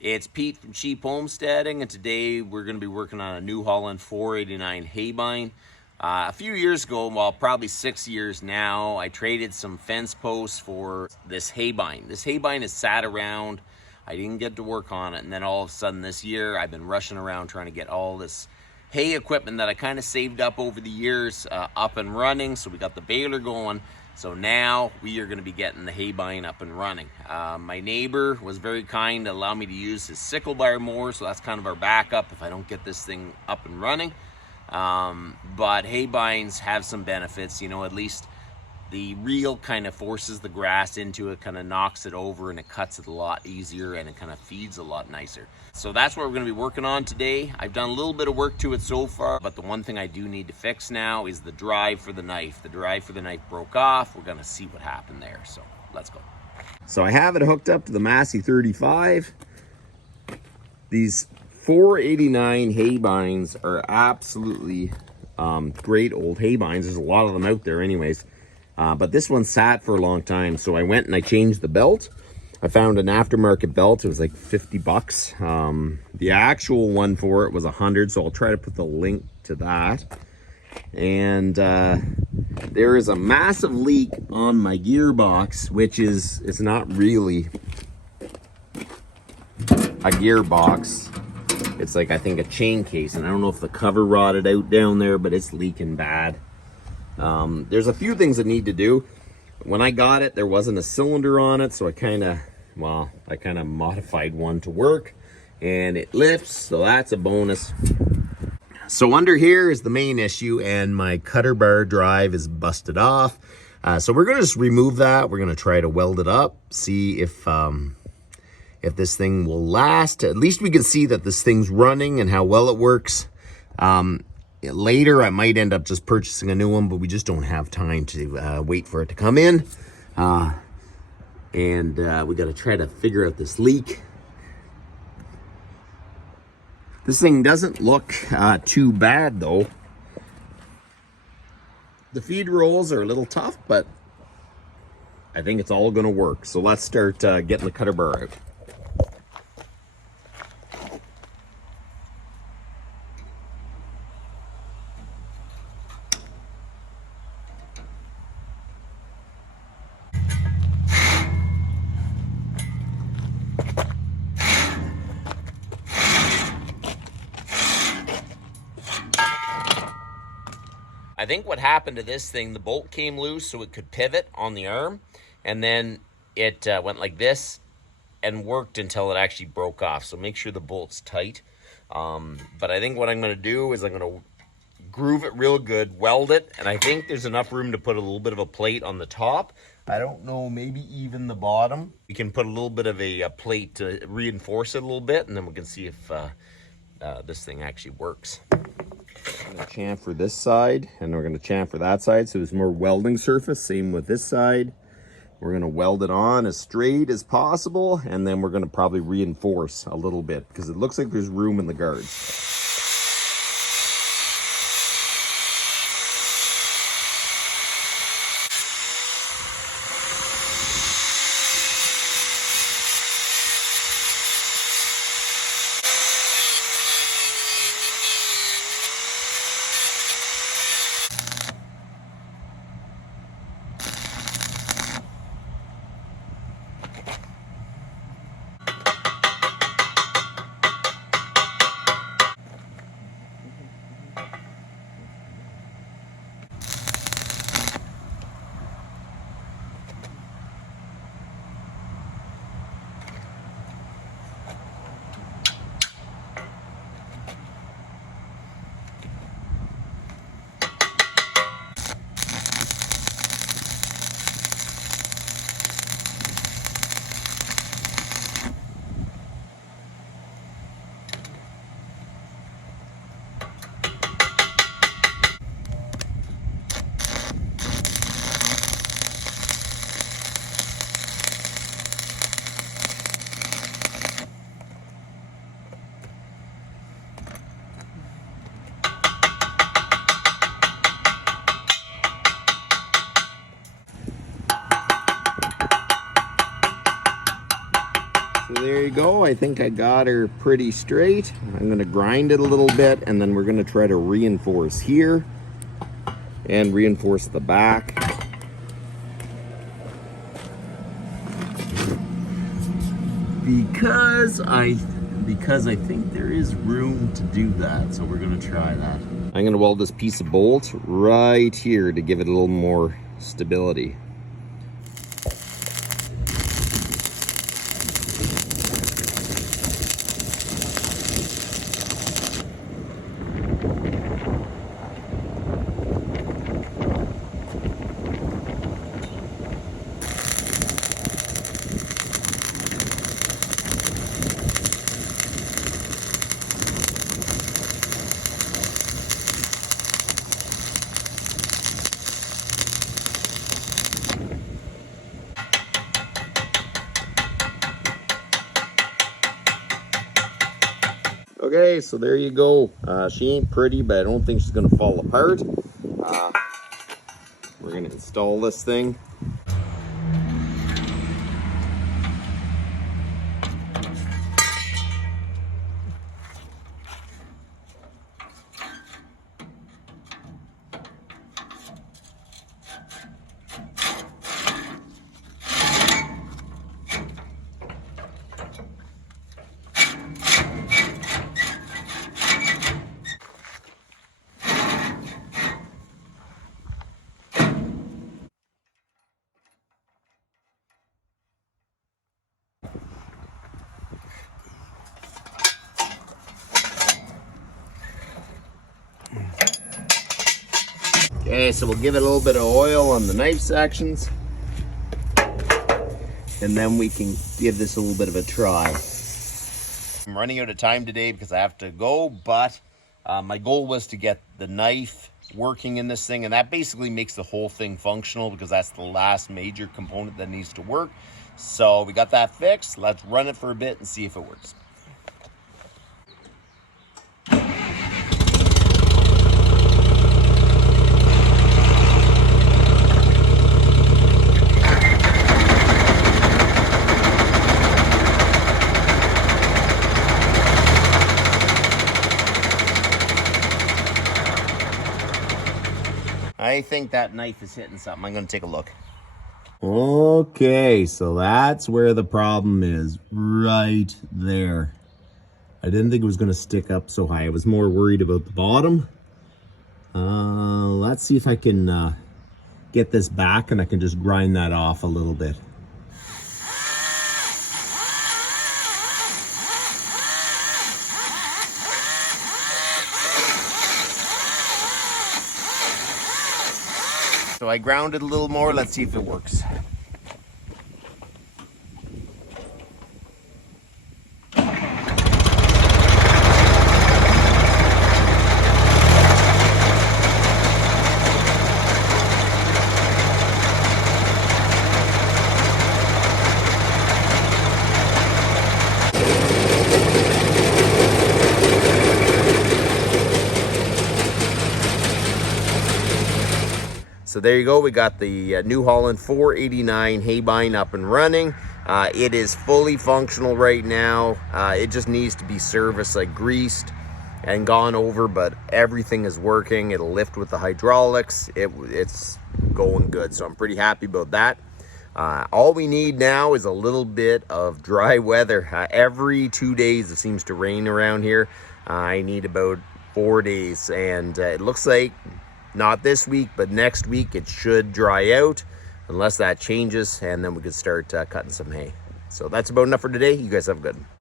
It's Pete from Cheap Homesteading, and today we're going to be working on a New Holland 489 Haybine. A few years ago, well, probably 6 years now, I traded some fence posts for this Haybine. This Haybine has sat around. I didn't get to work on it, and then all of a sudden this year, I've been rushing around trying to get all this hay equipment that I kind of saved up over the years up and running. So we got the baler going. So now we are going to be getting the Haybine up and running. My neighbor was very kind to allow me to use his sickle bar mower, so that's kind of our backup if I don't get this thing up and running. But Haybines have some benefits, you know, at least the reel kind of forces the grass into it, kind of knocks it over, and it cuts it a lot easier, and it kind of feeds a lot nicer. So that's what we're going to be working on today. I've done a little bit of work to it so far, but the one thing I do need to fix now is the drive for the knife. The drive for the knife broke off. We're going to see what happened there. So let's go. So I have it hooked up to the Massey 35. These 489 Haybines are absolutely great old Haybines. There's a lot of them out there anyways. But this one sat for a long time, so I went and I changed the belt. I found an aftermarket belt. It was like 50 bucks. The actual one for it was 100, so I'll try to put the link to that. And there is a massive leak on my gearbox, which is, it's not really a gearbox. It's like, I think, a chain case, and I don't know if the cover rotted out down there, but it's leaking bad. There's a few things that need to do. When I got it, there wasn't a cylinder on it, so I kind of modified one to work, and it lifts, so that's a bonus. So under here is the main issue, and my cutter bar drive is busted off. So we're gonna just remove that. We're gonna try to weld it up, see if this thing will last. At least we can see that this thing's running and how well it works. Later, I might end up just purchasing a new one, but we just don't have time to wait for it to come in. And we got to try to figure out this leak. This thing doesn't look too bad, though. The feed rolls are a little tough, but I think it's all going to work. So let's start getting the cutter bar out. I think what happened to this thing, the bolt came loose so it could pivot on the arm, and then it went like this and worked until it actually broke off. So make sure the bolt's tight. But I think what I'm going to do is I'm going to groove it real good, weld it, and I think there's enough room to put a little bit of a plate on the top. I don't know, maybe even the bottom. We can put a little bit of a plate to reinforce it a little bit, and then we can see if this thing actually works. I'm going to chamfer this side, and we're going to chamfer that side, so there's more welding surface. Same with this side. We're going to weld it on as straight as possible, and then we're going to probably reinforce a little bit because it looks like there's room in the guards. go. I think I got her pretty straight. I'm going to grind it a little bit, and then we're going to try to reinforce here and reinforce the back. Because I think there is room to do that, so we're going to try that. I'm going to weld this piece of bolt right here to give it a little more stability. Okay, so there you go. She ain't pretty, but I don't think she's gonna fall apart. We're gonna install this thing. Okay, so we'll give it a little bit of oil on the knife sections, and then we can give this a little bit of a try. I'm running out of time today because I have to go, but my goal was to get the knife working in this thing, and that basically makes the whole thing functional because that's the last major component that needs to work. So we got that fixed. Let's run it for a bit and see if it works. I think that knife is hitting something. I'm going to take a look. Okay, so that's where the problem is, right there. I didn't think it was going to stick up so high. I was more worried about the bottom. Let's see if I can get this back and I can just grind that off a little bit. So I ground it a little more. Let's see if it works. So there you go, we got the New Holland 489 Haybine up and running. It is fully functional right now. It just needs to be serviced, like greased and gone over, but everything is working. It'll lift with the hydraulics. It's going good, so I'm pretty happy about that. All we need now is a little bit of dry weather. Every 2 days it seems to rain around here. I need about 4 days, and it looks like not this week, but next week it should dry out, unless that changes, and then we could start cutting some hay. So that's about enough for today. You guys have a good one.